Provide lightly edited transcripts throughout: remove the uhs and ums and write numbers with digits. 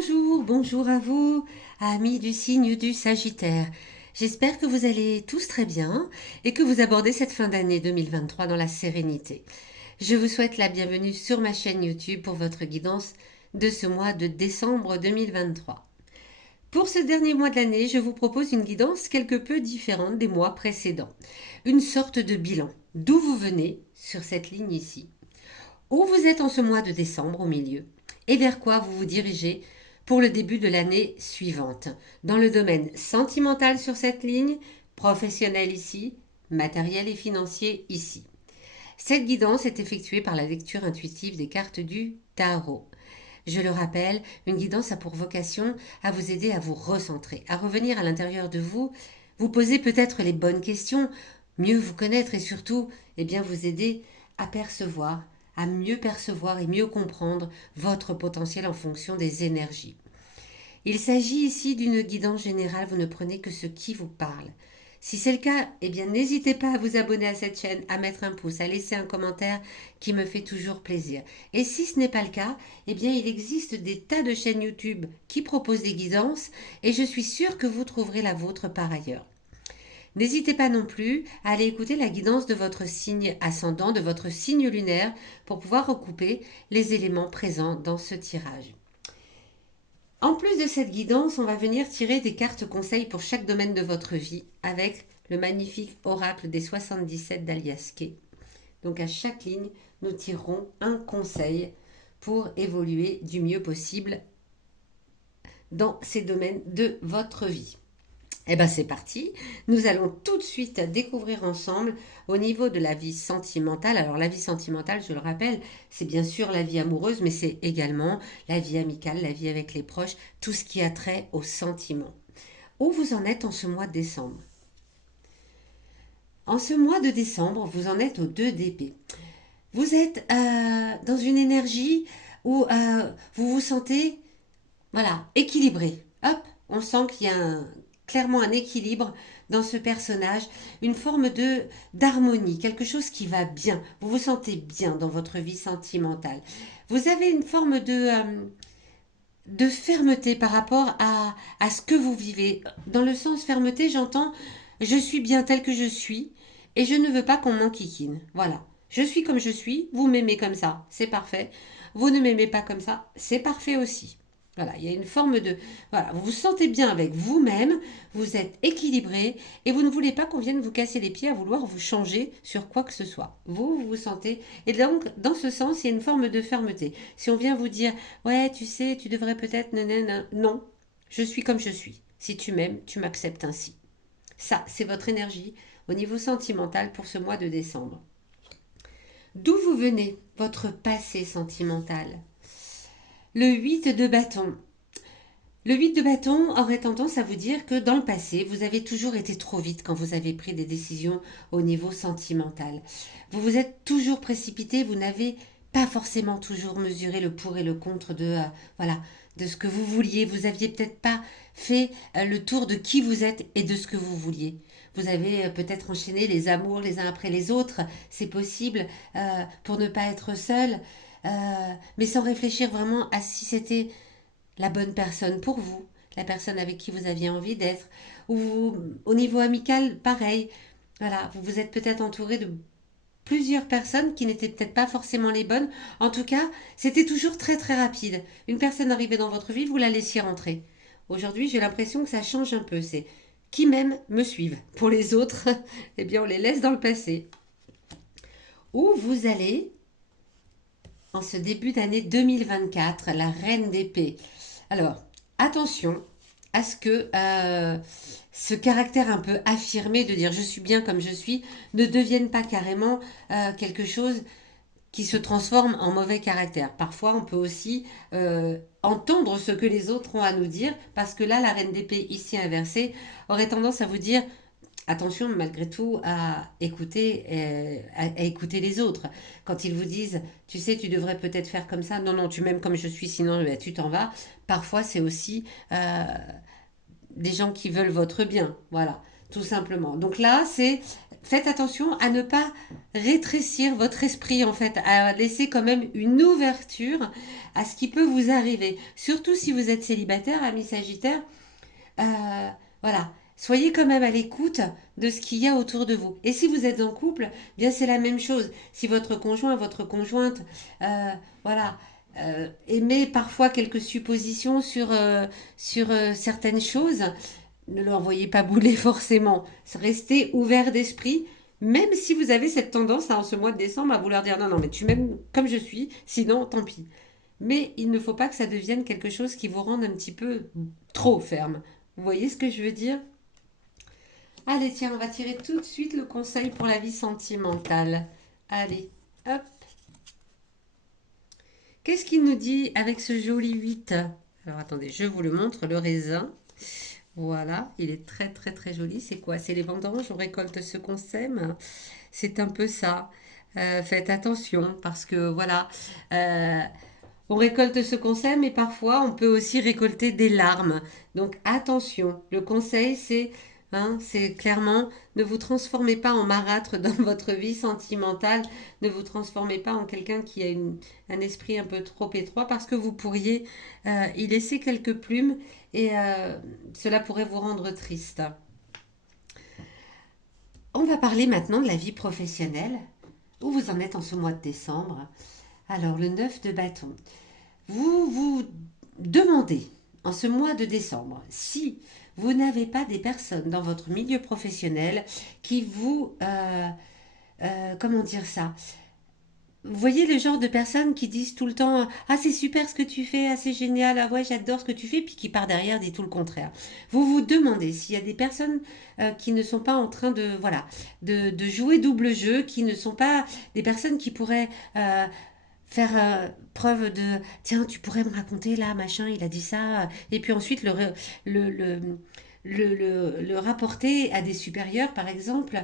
Bonjour, bonjour à vous, amis du signe du Sagittaire. J'espère que vous allez tous très bien et que vous abordez cette fin d'année 2023 dans la sérénité. Je vous souhaite la bienvenue sur ma chaîne YouTube pour votre guidance de ce mois de décembre 2023. Pour ce dernier mois de l'année, je vous propose une guidance quelque peu différente des mois précédents. Une sorte de bilan. D'où vous venez sur cette ligne ici. Où vous êtes en ce mois de décembre au milieu et vers quoi vous vous dirigez pour le début de l'année suivante. Dans le domaine sentimental sur cette ligne, professionnel ici, matériel et financier ici. Cette guidance est effectuée par la lecture intuitive des cartes du tarot. Je le rappelle, une guidance a pour vocation à vous aider à vous recentrer, à revenir à l'intérieur de vous, vous poser peut-être les bonnes questions, mieux vous connaître et surtout, vous aider à percevoir, à mieux percevoir et mieux comprendre votre potentiel en fonction des énergies. Il s'agit ici d'une guidance générale, vous ne prenez que ce qui vous parle. Si c'est le cas, n'hésitez pas à vous abonner à cette chaîne, à mettre un pouce, à laisser un commentaire qui me fait toujours plaisir. Et si ce n'est pas le cas, il existe des tas de chaînes YouTube qui proposent des guidances et je suis sûre que vous trouverez la vôtre par ailleurs. N'hésitez pas non plus à aller écouter la guidance de votre signe ascendant, de votre signe lunaire, pour pouvoir recouper les éléments présents dans ce tirage. En plus de cette guidance, on va venir tirer des cartes conseils pour chaque domaine de votre vie avec le magnifique oracle des 77 d'Alias Kay. Donc à chaque ligne, nous tirerons un conseil pour évoluer du mieux possible dans ces domaines de votre vie. C'est parti, nous allons tout de suite découvrir ensemble au niveau de la vie sentimentale. Alors la vie sentimentale, je le rappelle, c'est bien sûr la vie amoureuse, mais c'est également la vie amicale, la vie avec les proches, tout ce qui a trait aux sentiments. Où vous en êtes en ce mois de décembre? En ce mois de décembre, vous en êtes au 2 d'épée. Vous êtes dans une énergie où vous vous sentez équilibré. Hop, on sent qu'il y a clairement un équilibre dans ce personnage, une forme d'harmonie, quelque chose qui va bien. Vous vous sentez bien dans votre vie sentimentale. Vous avez une forme de fermeté par rapport à ce que vous vivez. Dans le sens fermeté, j'entends je suis bien tel que je suis et je ne veux pas qu'on m'enquiquine. Voilà. Je suis comme je suis, vous m'aimez comme ça, c'est parfait. Vous ne m'aimez pas comme ça, c'est parfait aussi. Voilà, il y a une forme de... Voilà, vous vous sentez bien avec vous-même, vous êtes équilibré et vous ne voulez pas qu'on vienne vous casser les pieds à vouloir vous changer sur quoi que ce soit. Vous vous sentez... Et donc, dans ce sens, il y a une forme de fermeté. Si on vient vous dire, ouais, tu sais, tu devrais peut-être... Non, je suis comme je suis. Si tu m'aimes, tu m'acceptes ainsi. Ça, c'est votre énergie au niveau sentimental pour ce mois de décembre. D'où vous venez, votre passé sentimental? Le 8 de bâton. Le 8 de bâton aurait tendance à vous dire que dans le passé, vous avez toujours été trop vite quand vous avez pris des décisions au niveau sentimental. Vous vous êtes toujours précipité, vous n'avez pas forcément toujours mesuré le pour et le contre de ce que vous vouliez. Vous aviez peut-être pas fait le tour de qui vous êtes et de ce que vous vouliez. Vous avez peut-être enchaîné les amours les uns après les autres, c'est possible, pour ne pas être seul, mais sans réfléchir vraiment à si c'était la bonne personne pour vous, la personne avec qui vous aviez envie d'être. Ou au niveau amical, pareil. Voilà, vous vous êtes peut-être entouré de plusieurs personnes qui n'étaient peut-être pas forcément les bonnes. En tout cas, c'était toujours très très rapide. Une personne arrivait dans votre vie, vous la laissiez rentrer. Aujourd'hui, j'ai l'impression que ça change un peu. C'est qui m'aime me suivent. Pour les autres, on les laisse dans le passé. Où vous allez en ce début d'année 2024, la reine d'épée. Alors, attention à ce que ce caractère un peu affirmé de dire je suis bien comme je suis ne devienne pas carrément quelque chose qui se transforme en mauvais caractère. Parfois, on peut aussi entendre ce que les autres ont à nous dire, parce que là, la reine d'épée ici inversée aurait tendance à vous dire attention malgré tout à écouter les autres. Quand ils vous disent, tu sais, tu devrais peut-être faire comme ça, non, non, tu m'aimes comme je suis, sinon tu t'en vas. Parfois, c'est aussi des gens qui veulent votre bien, voilà, tout simplement. Donc là, c'est faites attention à ne pas rétrécir votre esprit, en fait, à laisser quand même une ouverture à ce qui peut vous arriver. Surtout si vous êtes célibataire, ami Sagittaire, voilà. Soyez quand même à l'écoute de ce qu'il y a autour de vous. Et si vous êtes en couple, bien c'est la même chose. Si votre conjoint, votre conjointe, voilà, émet parfois quelques suppositions sur certaines choses, ne l'envoyez pas bouler forcément. Restez ouvert d'esprit, même si vous avez cette tendance là, en ce mois de décembre à vouloir dire non, non, mais tu m'aimes comme je suis, sinon tant pis. Mais il ne faut pas que ça devienne quelque chose qui vous rende un petit peu trop ferme. Vous voyez ce que je veux dire? Allez, tiens, on va tirer tout de suite le conseil pour la vie sentimentale. Allez, hop. Qu'est-ce qu'il nous dit avec ce joli 8? Alors attendez, je vous le montre, le raisin. Voilà, il est très très très joli. C'est quoi? C'est les vendanges, on récolte ce qu'on sème. C'est un peu ça. Faites attention parce que voilà, euh, on récolte ce qu'on sème et parfois on peut aussi récolter des larmes. Donc attention, le conseil c'est c'est clairement ne vous transformez pas en marâtre dans votre vie sentimentale, ne vous transformez pas en quelqu'un qui a un esprit un peu trop étroit parce que vous pourriez y laisser quelques plumes et cela pourrait vous rendre triste. On va parler maintenant de la vie professionnelle. Où vous en êtes en ce mois de décembre? Alors le 9 de bâton. Vous vous demandez en ce mois de décembre si vous n'avez pas des personnes dans votre milieu professionnel qui vous, comment dire ça, vous voyez le genre de personnes qui disent tout le temps ah c'est super ce que tu fais, ah c'est génial, ah ouais j'adore ce que tu fais, puis qui par derrière dit tout le contraire. Vous vous demandez s'il y a des personnes qui ne sont pas en train de voilà de jouer double jeu, qui ne sont pas des personnes qui pourraient faire preuve de tiens tu pourrais me raconter là machin il a dit ça et puis ensuite le, le, le rapporter à des supérieurs par exemple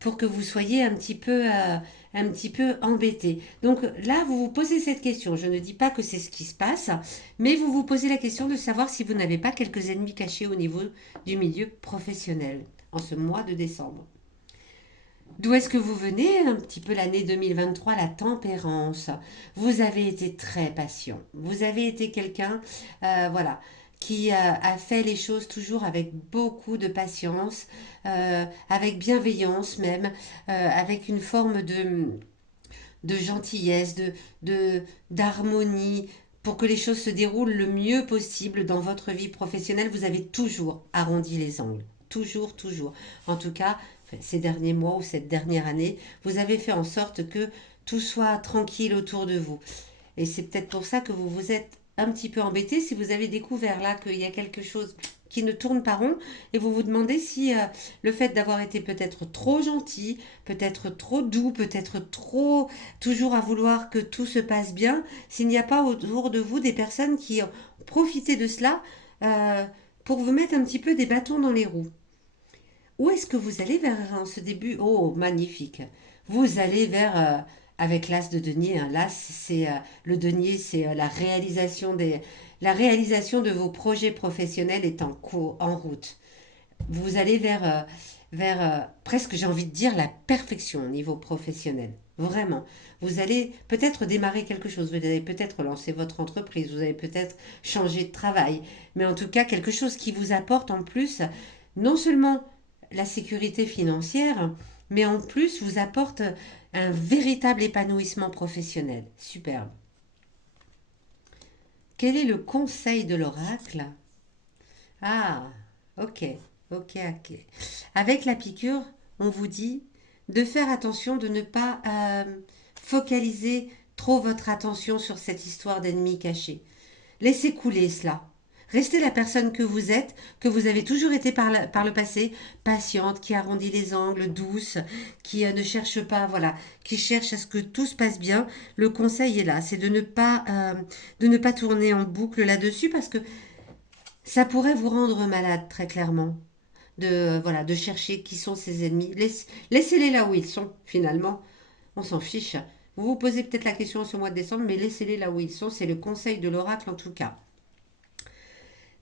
pour que vous soyez un petit peu embêté. Donc là vous vous posez cette question, je ne dis pas que c'est ce qui se passe, mais vous vous posez la question de savoir si vous n'avez pas quelques ennemis cachés au niveau du milieu professionnel en ce mois de décembre. D'où est-ce que vous venez? Un petit peu l'année 2023, la tempérance. Vous avez été très patient. Vous avez été quelqu'un, voilà, qui a fait les choses toujours avec beaucoup de patience, avec bienveillance même, avec une forme de gentillesse, d'harmonie, pour que les choses se déroulent le mieux possible dans votre vie professionnelle. Vous avez toujours arrondi les angles. Toujours, toujours. En tout cas, ces derniers mois ou cette dernière année, vous avez fait en sorte que tout soit tranquille autour de vous. Et c'est peut-être pour ça que vous vous êtes un petit peu embêté si vous avez découvert là qu'il y a quelque chose qui ne tourne pas rond et vous vous demandez si le fait d'avoir été peut-être trop gentil, peut-être trop doux, peut-être trop toujours à vouloir que tout se passe bien, s'il n'y a pas autour de vous des personnes qui ont profité de cela pour vous mettre un petit peu des bâtons dans les roues. Où est-ce que vous allez vers en ce début? Oh, magnifique. Vous allez vers, avec l'as de denier. Hein. L'as, c'est le denier, c'est la réalisation de vos projets professionnels est en cours, en route. Vous allez vers presque, j'ai envie de dire, la perfection au niveau professionnel. Vraiment. Vous allez peut-être démarrer quelque chose, vous allez peut-être lancer votre entreprise, vous allez peut-être changer de travail, mais en tout cas quelque chose qui vous apporte en plus non seulement la sécurité financière, mais en plus vous apporte un véritable épanouissement professionnel. Superbe. Quel est le conseil de l'oracle? Ah, ok, ok. Avec la piqûre, on vous dit de faire attention de ne pas focaliser trop votre attention sur cette histoire d'ennemis cachés. Laissez couler cela. Restez la personne que vous avez toujours été par le passé, patiente, qui arrondit les angles, douce, qui ne cherche pas, voilà, qui cherche à ce que tout se passe bien. Le conseil est là, c'est de ne pas tourner en boucle là-dessus parce que ça pourrait vous rendre malade très clairement. Voilà, de chercher qui sont ses ennemis. Laissez-les là où ils sont, finalement. On s'en fiche. Vous vous posez peut-être la question ce mois de décembre, mais laissez-les là où ils sont. C'est le conseil de l'oracle en tout cas.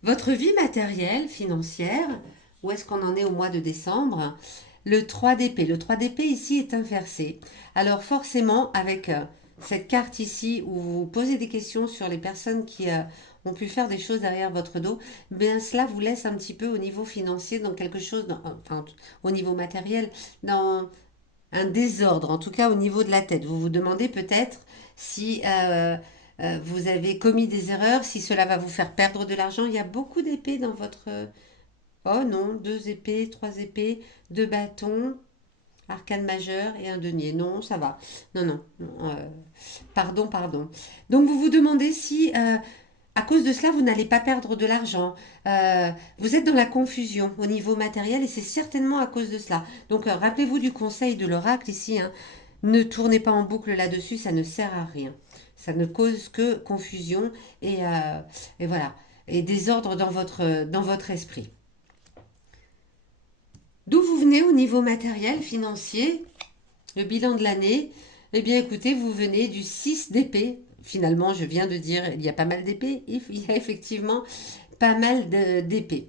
Votre vie matérielle, financière, où est-ce qu'on en est au mois de décembre? le 3 d'épée. Le 3 d'épée ici est inversé. Alors forcément, avec cette carte ici où vous posez des questions sur les personnes qui ont pu faire des choses derrière votre dos, bien cela vous laisse un petit peu au niveau financier dans quelque chose, enfin au niveau matériel, dans un désordre, en tout cas au niveau de la tête. Vous vous demandez peut-être si vous avez commis des erreurs, si cela va vous faire perdre de l'argent. Il y a beaucoup d'épées dans votre... Oh non, deux épées, trois épées, deux bâtons, arcane majeur et un denier. Non, ça va. Non, non. Non, pardon, pardon. Donc vous vous demandez si, à cause de cela, vous n'allez pas perdre de l'argent. Vous êtes dans la confusion au niveau matériel et c'est certainement à cause de cela. Donc rappelez-vous du conseil de l'oracle ici, hein. Ne tournez pas en boucle là-dessus, ça ne sert à rien. Ça ne cause que confusion et voilà, et désordre dans votre esprit. D'où vous venez au niveau matériel, financier, le bilan de l'année? Eh bien écoutez, vous venez du 6 d'épée. Finalement, je viens de dire, il y a pas mal d'épées. Il y a effectivement pas mal d'épées.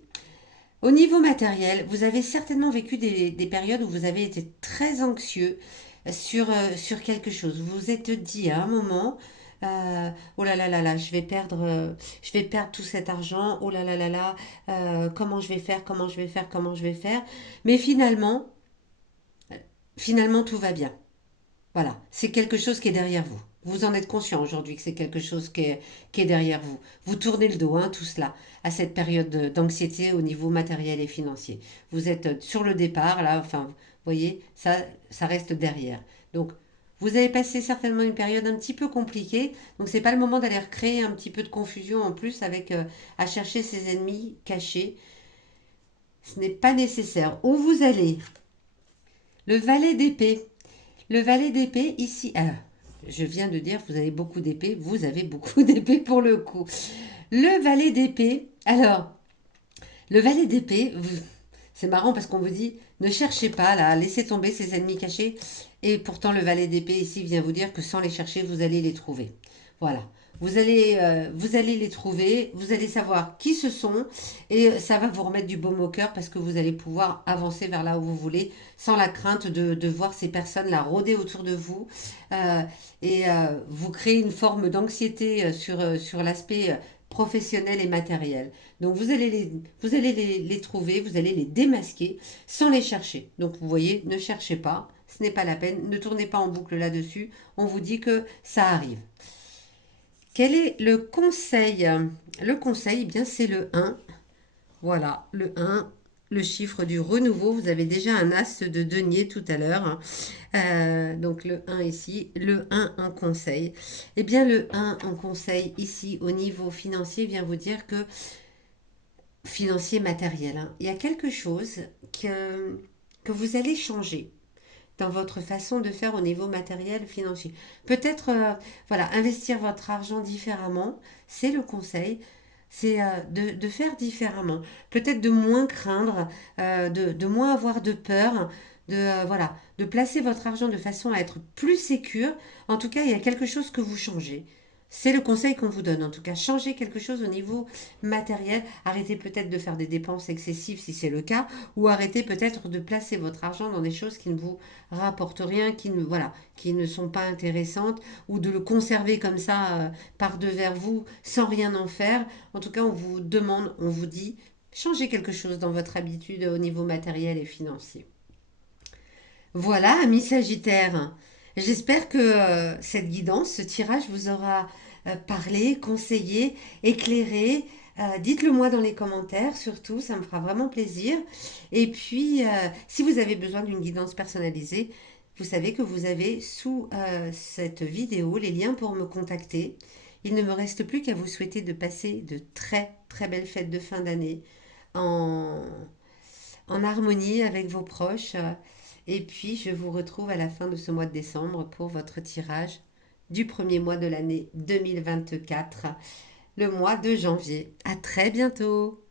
Au niveau matériel, vous avez certainement vécu des périodes où vous avez été très anxieux sur quelque chose. Vous vous êtes dit à un moment, oh là là là là, je vais perdre tout cet argent, oh là là là là, comment je vais faire, comment je vais faire, comment je vais faire. Mais finalement tout va bien. Voilà, c'est quelque chose qui est derrière vous. Vous en êtes conscient aujourd'hui que c'est quelque chose qui est derrière vous. Vous tournez le dos, hein, tout cela, à cette période d'anxiété au niveau matériel et financier. Vous êtes sur le départ, là, enfin, vous voyez, ça reste derrière. Donc, vous avez passé certainement une période un petit peu compliquée, donc c'est pas le moment d'aller recréer un petit peu de confusion en plus avec à chercher ses ennemis cachés. Ce n'est pas nécessaire. Où vous allez? Le valet d'épée. Le valet d'épée ici. Alors, je viens de dire, vous avez beaucoup d'épées. Vous avez beaucoup d'épées pour le coup. Le valet d'épée. Alors, le valet d'épée, c'est marrant parce qu'on vous dit, ne cherchez pas là, laissez tomber ces ennemis cachés. Et pourtant, le valet d'épée ici vient vous dire que sans les chercher, vous allez les trouver. Voilà. Vous allez les trouver, vous allez savoir qui ce sont et ça va vous remettre du baume au cœur parce que vous allez pouvoir avancer vers là où vous voulez sans la crainte de voir ces personnes-là rôder autour de vous vous créer une forme d'anxiété sur l'aspect professionnel et matériel. Donc vous allez les trouver, vous allez les démasquer sans les chercher. Donc vous voyez, ne cherchez pas, ce n'est pas la peine, ne tournez pas en boucle là-dessus, on vous dit que ça arrive. Quel est le conseil? Le conseil, eh bien, c'est le 1. Voilà, le 1, le chiffre du renouveau. Vous avez déjà un as de denier tout à l'heure. Donc le 1 ici, le 1 en conseil. Eh bien, le 1 en conseil ici au niveau financier vient vous dire que financier matériel, hein, il y a quelque chose que vous allez changer dans votre façon de faire au niveau matériel financier. Peut-être voilà, investir votre argent différemment, c'est le conseil, c'est de faire différemment. Peut-être de moins craindre, de moins avoir de peur, voilà, de placer votre argent de façon à être plus sécure. En tout cas, il y a quelque chose que vous changez. C'est le conseil qu'on vous donne. En tout cas, changez quelque chose au niveau matériel. Arrêtez peut-être de faire des dépenses excessives si c'est le cas, ou arrêtez peut-être de placer votre argent dans des choses qui ne vous rapportent rien, voilà, qui ne sont pas intéressantes, ou de le conserver comme ça par devers vous sans rien en faire. En tout cas, on vous demande, on vous dit, changez quelque chose dans votre habitude au niveau matériel et financier. Voilà, amis Sagittaire. J'espère que cette guidance, ce tirage vous aura parlé, conseillé, éclairé. Dites-le moi dans les commentaires, surtout, ça me fera vraiment plaisir. Et puis, si vous avez besoin d'une guidance personnalisée, vous savez que vous avez sous cette vidéo les liens pour me contacter. Il ne me reste plus qu'à vous souhaiter de passer de très très belles fêtes de fin d'année en, en harmonie avec vos proches. Et puis, je vous retrouve à la fin de ce mois de décembre pour votre tirage du premier mois de l'année 2024, le mois de janvier. À très bientôt!